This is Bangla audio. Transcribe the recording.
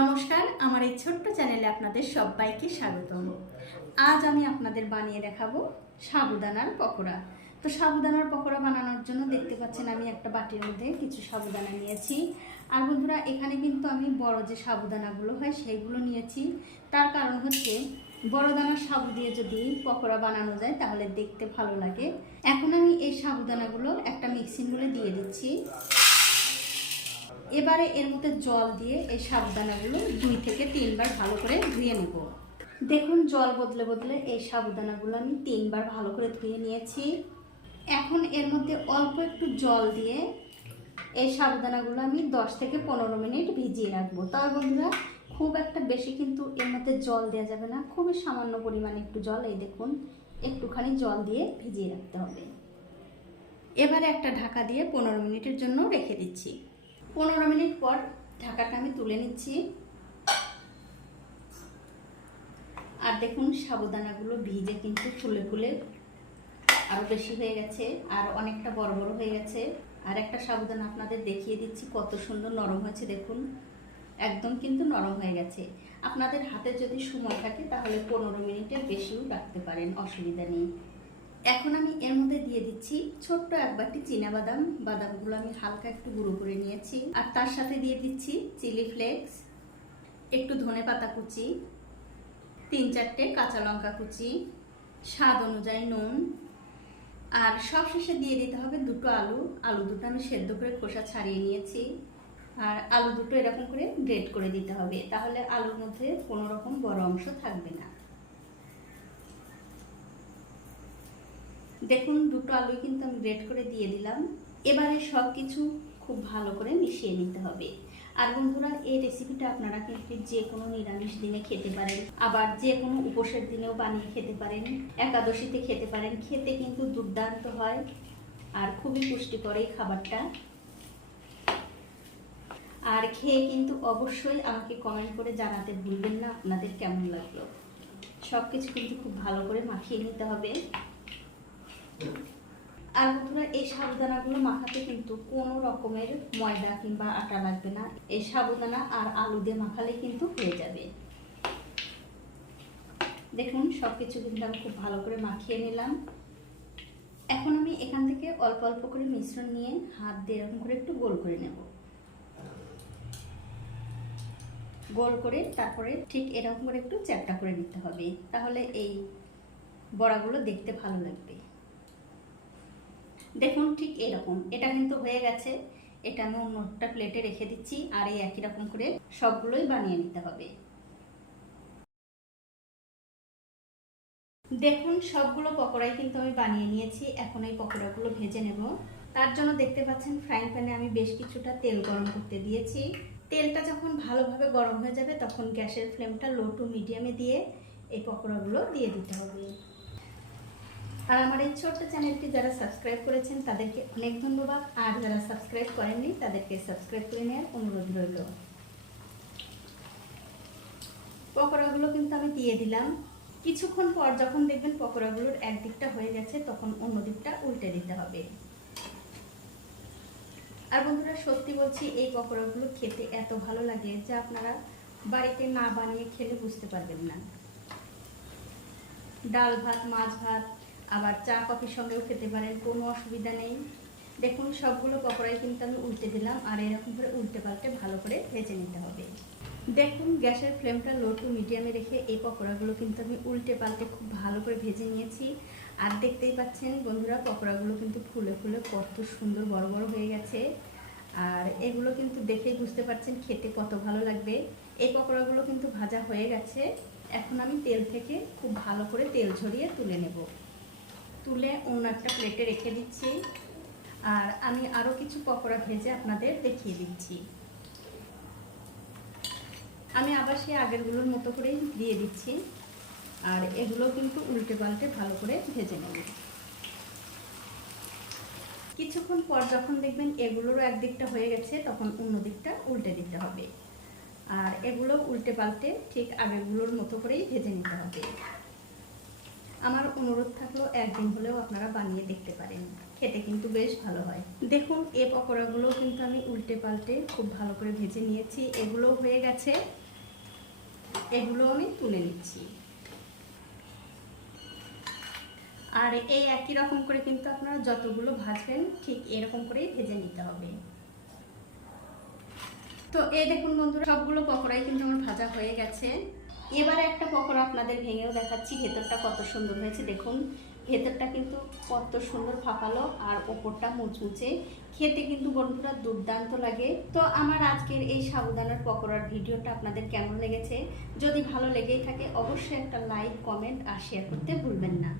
নমস্কার, আমার এই ছোট্ট চ্যানেলে আপনাদের সবাইকে স্বাগতম। আজ আমি আপনাদের বানিয়ে দেখাবো সাবুদানার পকোড়া। তো সাবুদানার পকোড়া বানানোর জন্য দেখতে পাচ্ছেন আমি একটা বাটির মধ্যে কিছু সাবুদানা নিয়েছি। আর বন্ধুরা, এখানে কিন্তু আমি বড় যে সাবুদানাগুলো হয় সেইগুলো নিয়েছি। তার কারণ হচ্ছে বড় দানার সাবু দিয়ে যদি পকোড়া বানানো যায় তাহলে দেখতে ভালো লাগে। এখন আমি এই সাবুদানাগুলো একটা মিক্সিং বলে দিয়ে দিচ্ছি। এবারে এর মধ্যে জল দিয়ে এই সাবুদানাগুলো 2 থেকে 3 বার ভালো করে ধুয়ে নেব। দেখুন, জল বদলে বদলে এই সাবুদানাগুলো আমি 3 বার ভালো করে ধুয়ে নিয়েছি। এখন এর মধ্যে অল্প একটু জল দিয়ে এই সাবুদানাগুলো আমি 10 থেকে 15 মিনিট ভিজিয়ে রাখবো। তবে বন্ধুরা, খুব একটা বেশি কিন্তু এর মধ্যে জল দেওয়া যাবে না, খুবই সামান্য পরিমাণে একটু জল, এই দেখুন একটুখানি জল দিয়ে ভিজিয়ে রাখতে হবে। এবারে একটা ঢাকা দিয়ে 15 মিনিটের জন্য রেখে দিচ্ছি। 15 মিনিট পর ঢাকাটা আমি তুলে নিচ্ছি। আর দেখুন, সাবুদানাগুলো ভিজে কিন্তু ফুলে ফুলে আরও বেশি হয়ে গেছে, আর অনেকটা বড় বড় হয়ে গেছে। আর একটা সাবুদানা আপনাদের দেখিয়ে দিচ্ছি কত সুন্দর নরম হয়েছে। দেখুন, একদম কিন্তু নরম হয়ে গেছে। আপনাদের হাতে যদি সময় থাকে তাহলে 15 মিনিটের বেশিও রাখতে পারেন, অসুবিধা নেই। এখন আমি এর মধ্যে দিয়ে দিচ্ছি ছোট্ট এক বাটি চীনাবাদাম। বাদামগুলো আমি হালকা একটু গুঁড়ো করে নিয়েছি। আর তার সাথে দিয়ে দিচ্ছি চিলি ফ্লেক্স, একটু ধনেপাতা কুচি, 3-4টে কাঁচা লঙ্কা কুচি, স্বাদ অনুযায়ী নুন, আর সবশেষে দিয়ে দিতে হবে 2টো আলু। আলু দুটো আমি সেদ্ধ করে খোসা ছাড়িয়ে নিয়েছি। আর আলু দুটো এরকম করে গ্রেট করে দিতে হবে, তাহলে আলুর মধ্যে কোনো রকম বড় অংশ থাকবে না। দেখুন, 2টো আলু কিন্তু আমি গ্রেট করে দিয়ে দিলাম। এবারে সব কিছু খুব ভালো করে মিশিয়ে নিতে হবে। আর বন্ধুরা, এই রেসিপিটা আপনারা কিন্তু যে কোনো নিরামিষ দিনে খেতে পারেন, আবার যে কোনো উপোসের দিনেও বানিয়ে খেতে পারেন, একাদশীতে খেতে পারেন। খেতে কিন্তু দুর্দান্ত হয় আর খুবই পুষ্টিকর এই খাবারটা। আর খেয়ে কিন্তু অবশ্যই আমাকে কমেন্ট করে জানাতে ভুলবেন না আপনাদের কেমন লাগলো। সব কিছু কিন্তু খুব ভালো করে মাখিয়ে নিতে হবে। আর বন্ধুরা, এই সাবুদানাগুলো মাখাতে কিন্তু কোনো রকমের ময়দা কিংবা আটা লাগবে না। এই সাবুদানা আর আলু দিয়ে মাখালে কিন্তু হয়ে যাবে। দেখুন, সব কিছু কিন্তু আমি খুব ভালো করে মাখিয়ে নিলাম। এখন আমি এখান থেকে অল্প অল্প করে মিশ্রণ নিয়ে হাত দিয়ে এরকম করে একটু গোল করে নেব। গোল করে তারপরে ঠিক এরকম করে একটু চ্যাপ্টা করে নিতে হবে, তাহলে এই বড়াগুলো দেখতে ভালো লাগবে। দেখুন, ঠিক এরকম এটা কিন্তু হয়ে গেছে। এটা আমি অন্য একটা প্লেটে রেখে দিচ্ছি। আর এই একই রকম করে সবগুলোই বানিয়ে নিতে হবে। দেখুন, সবগুলো পকোড়াই কিন্তু আমি বানিয়ে নিয়েছি। এখন এই পকোড়াগুলো ভেজে নেব। তার জন্য দেখতে পাচ্ছেন ফ্রাইং প্যানে আমি বেশ কিছুটা তেল গরম করতে দিয়েছি। তেলটা যখন ভালোভাবে গরম হয়ে যাবে তখন গ্যাসের ফ্লেমটা লো টু মিডিয়ামে দিয়ে এই পকোড়াগুলো দিয়ে দিতে হবে। আর আমার এই ছোট্ট চ্যানেলটি যারা সাবস্ক্রাইব করেছেন তাদেরকে অনেক ধন্যবাদ, আর যারা সাবস্ক্রাইব করেননি তাদেরকে সাবস্ক্রাইব করে নেওয়ার অনুরোধ রইল। পকোড়াগুলো কিন্তু আমি দিয়ে দিলাম। কিছুক্ষণ পর যখন দেখবেন পকোড়াগুলোর একদিকটা হয়ে গেছে তখন অন্য দিকটা উল্টে দিতে হবে। আর বন্ধুরা, সত্যি বলছি, এই পকোড়াগুলো খেতে এত ভালো লাগে যে আপনারা বাড়িতে না বানিয়ে খেলে বুঝতে পারবেন না। ডাল ভাত, মাছ ভাত, আবার চা কফির সঙ্গেও খেতে পারেন, কোনো অসুবিধা নেই। দেখুন, সবগুলো পকোড়াই কিন্তু আমি উল্টে দিলাম। আর এরকম করে উল্টে পাল্টে ভালো করে ভেজে নিতে হবে। দেখুন, গ্যাসের ফ্লেমটা লো টু মিডিয়ামে রেখে এই পকোড়াগুলো কিন্তু আমি উল্টে পাল্টে খুব ভালো করে ভেজে নিয়েছি। আর দেখতেই পাচ্ছেন বন্ধুরা, পকোড়াগুলো কিন্তু ফুলে ফুলে কত সুন্দর বড় বড় হয়ে গেছে। আর এগুলো কিন্তু দেখেই বুঝতে পারছেন খেতে কত ভালো লাগবে। এই পকোড়াগুলো কিন্তু ভাজা হয়ে গেছে। এখন আমি তেল থেকে খুব ভালো করে তেল ঝরিয়ে তুলে নেব। তুলে অন্য একটা প্লেটে রেখে দিচ্ছি। আর আমি আরও কিছু পকোড়া ভেজে আপনাদের দেখিয়ে দিচ্ছি। আমি আবার সেই আগেরগুলোর মতো করেই দিয়ে দিচ্ছি। আর এগুলো কিন্তু উল্টে পাল্টে ভালো করে ভেজে নেব। কিছুক্ষণ পর যখন দেখবেন এগুলোরও একদিকটা হয়ে গেছে তখন অন্য দিকটা উল্টে দিতে হবে। আর এগুলো উল্টে পাল্টে ঠিক আগেরগুলোর মতো করেই ভেজে নিতে হবে। আমার অনুরোধ থাকলো একদিন হলেও আপনারা বানিয়ে দেখতে পারেন, খেতে কিন্তু বেশ ভালো হয়। দেখুন এই পকোড়াগুলো কিন্তু আমি উল্টে পাল্টে খুব ভালো করে ভেজে নিয়েছি, এগুলো হয়ে গেছে, এগুলো আমি তুলে নিচ্ছি। আর এই একই রকম করে কিন্তু আপনারা যতগুলো ভাজবেন ঠিক এরকম করেই ভেজে নিতে হবে। তো এই দেখুন বন্ধুরা, সবগুলো পকোড়াই কিন্তু আমার ভাজা হয়ে গেছে। এবারে একটা পকোড়া আপনাদের ভেঙেও দেখাচ্ছি, ভেতরটা কত সুন্দর হয়েছে। দেখুন ভেতরটা কিন্তু কত সুন্দর ফাঁপালো আর ওপরটা মুচমুচে, খেতে কিন্তু বন্ধুরা দুর্দান্ত লাগে। তো আমার আজকের এই সাবুদানার পকোড়ার ভিডিওটা আপনাদের কেমন লেগেছে? যদি ভালো লেগেই থাকে অবশ্যই একটা লাইক, কমেন্ট আর শেয়ার করতে ভুলবেন না।